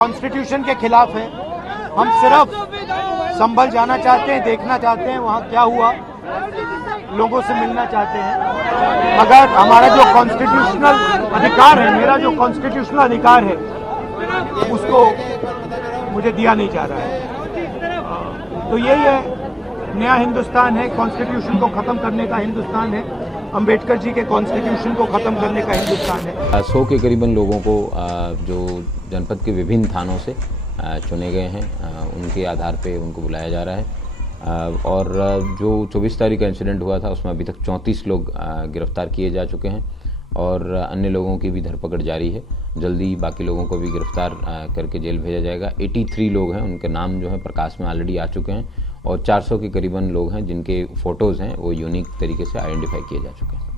Constitution के खिलाफ है। हम सिर्फ संभल जाना चाहते हैं, देखना चाहते हैं वहाँ क्या हुआ, लोगों से मिलना चाहते हैं। मगर हमारा जो कॉन्स्टिट्यूशनल अधिकार है, मेरा जो कॉन्स्टिट्यूशनल अधिकार है, उसको मुझे दिया नहीं जा रहा है। तो यही है, नया हिंदुस्तान है, कॉन्स्टिट्यूशन को खत्म करने का हिंदुस्तान है, अंबेडकर जी के कॉन्स्टिट्यूशन को खत्म करने का हिंदुस्तान है। 100 के करीबन लोगों को जो जनपद के विभिन्न थानों से चुने गए हैं, उनके आधार पे उनको बुलाया जा रहा है। और जो 24 तारीख का इंसिडेंट हुआ था उसमें अभी तक 34 लोग गिरफ्तार किए जा चुके हैं और अन्य लोगों की भी धरपकड़ जारी है। जल्दी बाकी लोगों को भी गिरफ्तार करके जेल भेजा जाएगा। 83 लोग हैं, उनके नाम जो है प्रकाश में ऑलरेडी आ चुके हैं और 400 के करीबन लोग हैं जिनके फोटोज़ हैं वो यूनिक तरीके से आइडेंटिफाई किए जा चुके हैं।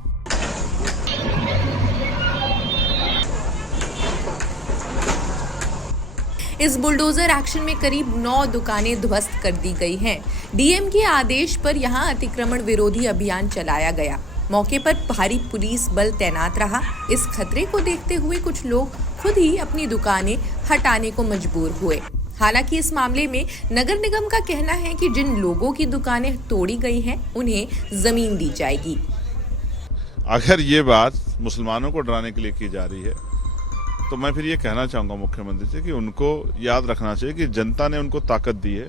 इस बुलडोजर एक्शन में करीब 9 दुकानें ध्वस्त कर दी गई हैं। डीएम के आदेश पर यहां अतिक्रमण विरोधी अभियान चलाया गया। मौके पर भारी पुलिस बल तैनात रहा। इस खतरे को देखते हुए कुछ लोग खुद ही अपनी दुकानें हटाने को मजबूर हुए। हालांकि इस मामले में नगर निगम का कहना है कि जिन लोगों की दुकानें तोड़ी गई हैं उन्हें जमीन दी जाएगी। अगर ये बात मुसलमानों को डराने के लिए की जा रही है तो मैं फिर ये कहना चाहूंगा मुख्यमंत्री से कि उनको याद रखना चाहिए कि जनता ने उनको ताकत दी है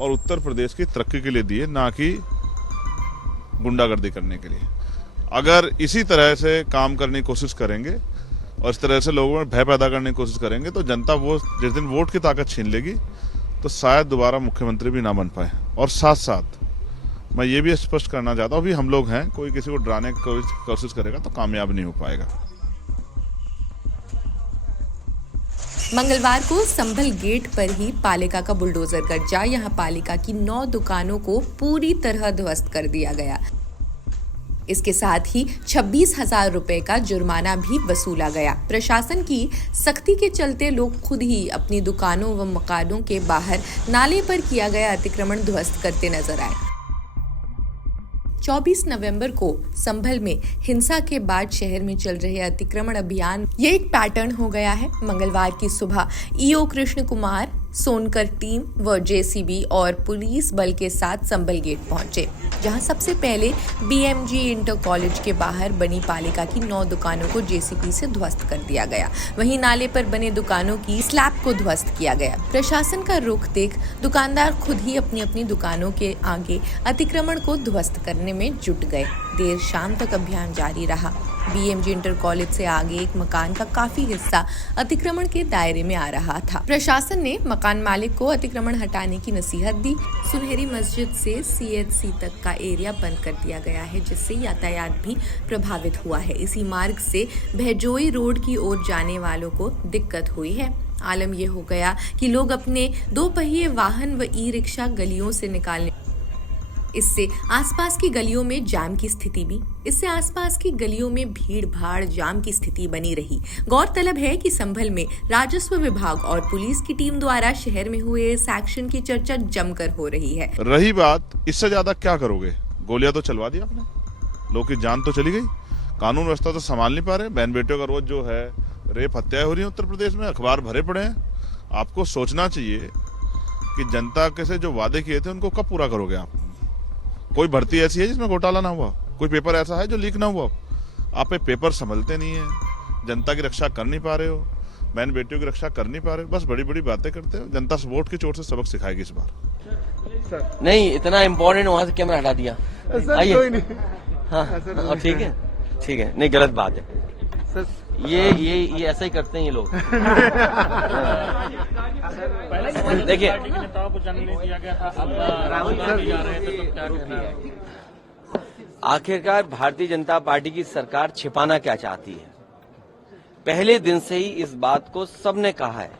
और उत्तर प्रदेश की तरक्की के लिए दी है, ना कि गुंडागर्दी करने के लिए। अगर इसी तरह से काम करने की कोशिश करेंगे और इस तरह से लोगों में भय पैदा करने की कोशिश करेंगे तो जनता वो जिस दिन वोट की ताकत छीन लेगी तो शायद दोबारा मुख्यमंत्री भी ना बन पाए। और साथ साथ मैं ये भी स्पष्ट करना चाहता हूँ, भी हम लोग हैं, कोई किसी को डराने की कोशिश करेगा तो कामयाब नहीं हो पाएगा। मंगलवार को संभल गेट पर ही पालिका का बुलडोजर गरजा। यहां पालिका की 9 दुकानों को पूरी तरह ध्वस्त कर दिया गया। इसके साथ ही 26,000 रुपए का जुर्माना भी वसूला गया। प्रशासन की सख्ती के चलते लोग खुद ही अपनी दुकानों व मकानों के बाहर नाले पर किया गया अतिक्रमण ध्वस्त करते नजर आए। 24 नवंबर को संभल में हिंसा के बाद शहर में चल रहे अतिक्रमण अभियान ये एक पैटर्न हो गया है। मंगलवार की सुबह ईओ कृष्ण कुमार, सोनकर टीम व जेसीबी और पुलिस बल के साथ संभल गेट पहुंचे, जहां सबसे पहले बीएमजी इंटर कॉलेज के बाहर बनी पालिका की 9 दुकानों को जेसीबी से ध्वस्त कर दिया गया। वहीं नाले पर बने दुकानों की स्लैब को ध्वस्त किया गया। प्रशासन का रुख देख दुकानदार खुद ही अपनी अपनी दुकानों के आगे अतिक्रमण को ध्वस्त करने में जुट गए। देर शाम तक अभियान जारी रहा। बीएमजी इंटर कॉलेज से आगे एक मकान का काफी हिस्सा अतिक्रमण के दायरे में आ रहा था। प्रशासन ने मकान मालिक को अतिक्रमण हटाने की नसीहत दी। सुनहरी मस्जिद से सीएचसी तक का एरिया बंद कर दिया गया है, जिससे यातायात भी प्रभावित हुआ है। इसी मार्ग से भैजोई रोड की ओर जाने वालों को दिक्कत हुई है। आलम यह हो गया कि लोग अपने 2 पहिए वाहन व ई रिक्शा गलियों से निकालने, इससे आसपास की गलियों में जाम की भीड़ भाड़ जाम की स्थिति बनी रही। गौरतलब है कि संभल में राजस्व विभाग और पुलिस की टीम द्वारा शहर में हुए इस एक्शन की चर्चा जमकर हो रही है। रही बात, इससे ज्यादा क्या करोगे? गोलियां तो चलवा दी आपने, लोग की जान तो चली गई, कानून व्यवस्था तो संभाल नहीं पा रहे। बहन बेटियों का रोज जो है रेप हत्याएं हो रही है उत्तर प्रदेश में, अखबार भरे पड़े हैं। आपको सोचना चाहिए कि जनता के से जो वादे किए थे उनको कब पूरा करोगे आप? कोई भर्ती ऐसी है जिसमें घोटाला ना हुआ? कोई पेपर ऐसा है जो लीक ना हुआ? आप पेपर संभलते नहीं है, जनता की रक्षा कर नहीं पा रहे हो, बहन बेटियों की रक्षा कर नहीं पा रहे हो, बस बड़ी बड़ी बातें करते हो। जनता वोट की चोट से सबक सिखाएगी इस बार। नहीं, इतना इम्पोर्टेंट वहां से कैमरा हटा दिया। आइए, हाँ ठीक है, ठीक है, नहीं गलत बात है। ये ऐसा ही करते हैं ये लोग। देखिए, आखिरकार भारतीय जनता पार्टी की सरकार छिपाना क्या चाहती है? पहले दिन से ही इस बात को सबने कहा है।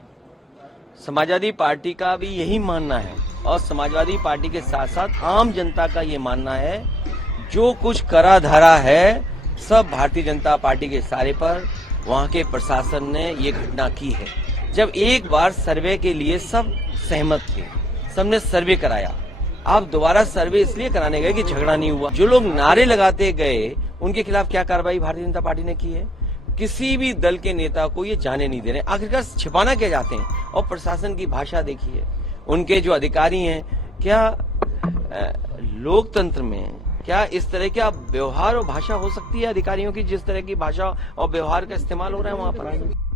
समाजवादी पार्टी का भी यही मानना है और समाजवादी पार्टी के साथ साथ आम जनता का ये मानना है, जो कुछ करा धरा है सब भारतीय जनता पार्टी के इशारे पर वहां के प्रशासन ने ये घटना की है। जब एक बार सर्वे के लिए सब सहमत थे, सबने सर्वे कराया, आप दोबारा सर्वे इसलिए कराने गए कि झगड़ा नहीं हुआ। जो लोग नारे लगाते गए उनके खिलाफ क्या कार्रवाई भारतीय जनता पार्टी ने की है? किसी भी दल के नेता को ये जाने नहीं दे रहे। आखिरकार छिपाना क्या चाहते हैं? और प्रशासन की भाषा देखिए, उनके जो अधिकारी हैं, क्या लोकतंत्र में क्या इस तरह का व्यवहार और भाषा हो सकती है अधिकारियों की, जिस तरह की भाषा और व्यवहार का इस्तेमाल हो रहा है वहां पर?